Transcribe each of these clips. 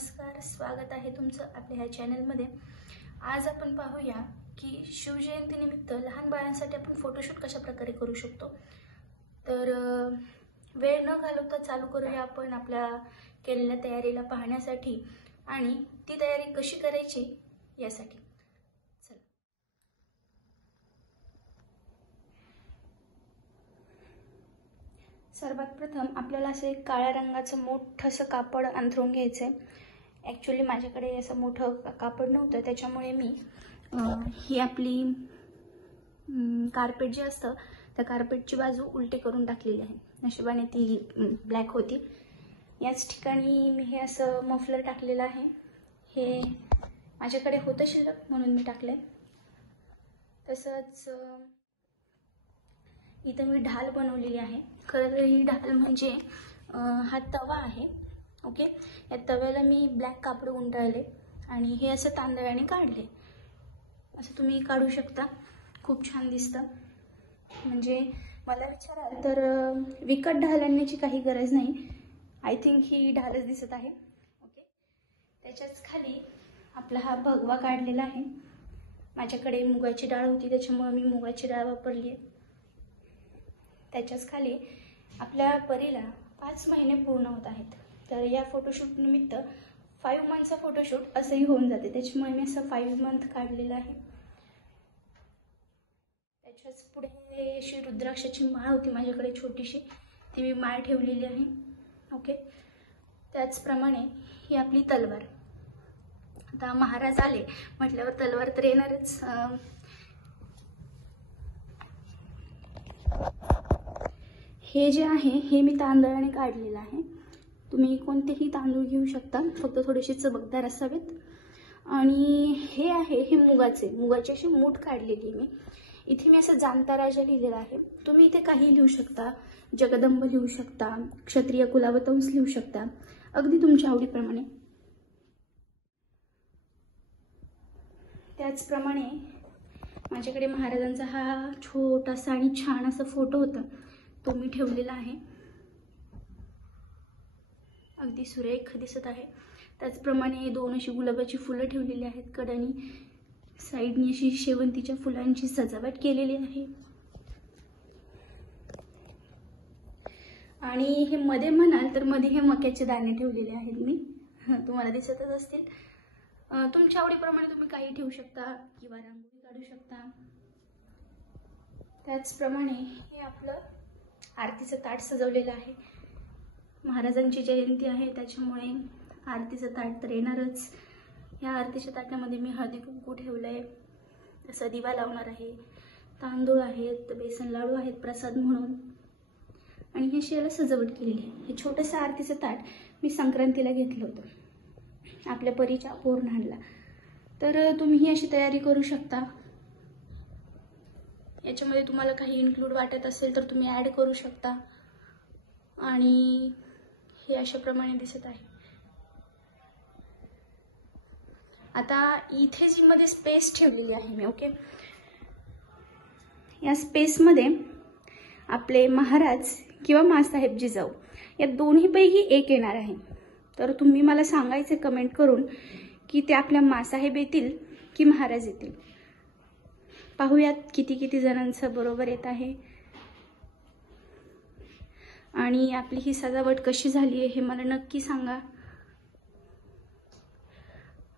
नमस्कार, स्वागत आहे तुमचं आपल्या ह्या चॅनलमध्ये। आज आपण पाहूया की शिवजयंतीनिमित्त लहान बाळांसाठी आपण फोटोशूट कशा प्रकारे करू शकतो। तर वेळ न घालवता चालू करूया आपण आपल्या केलेल्या तयारीला पाहण्यासाठी आणि ती तयारी कशी करायची यासाठी। चला, सर्वात प्रथम आपल्याला असे काळ्या रंगाचं मोठंसं कापड अंथरून घ्यायचं आहे। ॲक्च्युली माझ्याकडे असं मोठं कापड नव्हतं, त्याच्यामुळे मी ही आपली कार्पेट जे असतं त्या कार्पेटची बाजू उलटी करून टाकलेली आहे। नशिबाने ती ब्लॅक होती। याच ठिकाणी मी हे असं मफलर टाकलेलं आहे। हे माझ्याकडे होतं शिल्लक म्हणून मी टाकले। तसंच इथं मी ढाल बनवलेली आहे। खरं तर ही ढाल म्हणजे हा तवा आहे। ओके, या तव्याला मी ब्लॅक कापड गुंडाळले आणि हे असं तांदळाने काढले। असं तुम्ही काढू शकता, खूप छान दिसतं। म्हणजे मला विचाराल तर विकत ढाल आणण्याची काही गरज नाही। आय थिंक ही ढालच दिसत आहे। ओके, त्याच्याच खाली आपला हा भगवा काढलेला आहे। माझ्याकडे मुगाची डाळ होती, त्याच्यामुळे मी मुगाची डाळ वापरली आहे। त्याच्याच खाली आपल्या परीला 5 महिने पूर्ण होत आहेत। तर या फोटोशूट निमित्त 5 मंथचा फोटोशूट असंही होऊन जाते, त्याच्यामुळे मी असं 5 मंथ काढलेलं आहे। त्याच्याच पुढे अशी रुद्राक्षाची माळ होती माझ्याकडे छोटीशी, ती मी माळ ठेवलेली आहे। ओके, त्याचप्रमाणे ही आपली तलवार। आता महाराज आले म्हटल्यावर तलवार तर येणारच। हे जे आहे हे मी तांदळाने काढलेलं आहे। तुम्ही कोणतेही तांदूळ घेऊ शकता, फक्त थोडेसे चमकदार असावेत। आणि हे आहे हे मुगाची अशी मूठ काढलेली मी। इथे मी असं जाणता राजा लिहिलेला आहे। तुम्ही इथे काही लिहू शकता, जगदंब लिहू शकता, क्षत्रिय कुलावतंस लिहू शकता, अगदी तुमच्या आवडीप्रमाणे। त्याचप्रमाणे माझ्याकडे महाराजांचा हा छोटासा आणि छान असा फोटो होता, तो मी ठेवलेला आहे। अगदी सुरेख दिसत आहे। त्याचप्रमाणे 2 अशी गुलाबाची फुलं ठेवलेली आहेत कडानी, साईडनी अशी शेवंतीच्या फुलांची सजावट केलेली आहे। आणि हे मध्ये म्हणाल तर मध्ये हे मक्याचे दाणे ठेवलेले आहेत मी, तुम्हाला दिसतच असतील। तुमच्या आवडीप्रमाणे तुम्ही काही ठेवू शकता किंवा रांगोळी काढू शकता। त्याचप्रमाणे हे आपलं आरतीचं ताट सजवलेलं आहे। महाराजांची जयंती आहे, त्याच्यामुळे आरतीचं ताट तर येणारच। या आरतीच्या ताटामध्ये मी हळदी कुंकू ठेवलंय, तसा दिवा लावणार आहे, तांदूळ आहेत, बेसन लाडू आहेत प्रसाद म्हणून, आणि हे शेला सजावट केलेली आहे। हे छोटंसं आरतीचं ताट मी संक्रांतीला घेतलं होतं आपल्या परीच्या पौर्णाला। तर तुम्ही अशी तयारी करू शकता। याच्यामध्ये तुम्हाला काही इन्क्लूड वाटत असेल तर तुम्ही ॲड करू शकता। आणि हे अशाप्रमाणे दिसत आहे। आता इथे जी मध्ये स्पेस ठेवलेली आहे मी, ओके, या स्पेसमध्ये आपले महाराज किंवा माँसाहेब जिजाऊ या दोन्हीपैकी एक येणार आहे। तर तुम्ही मला सांगायचे कमेंट करून की ते आपल्या माँसाहेब येतील की महाराज येतील। पाहूयात किती जणांचं बरोबर येत आहे आणि आपली ही सजावट कशी झाली आहे हे मला नक्की सांगा।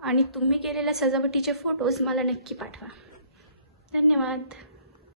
आणि तुम्ही केलेल्या सजावटीचे फोटोज मला नक्की पाठवा। धन्यवाद।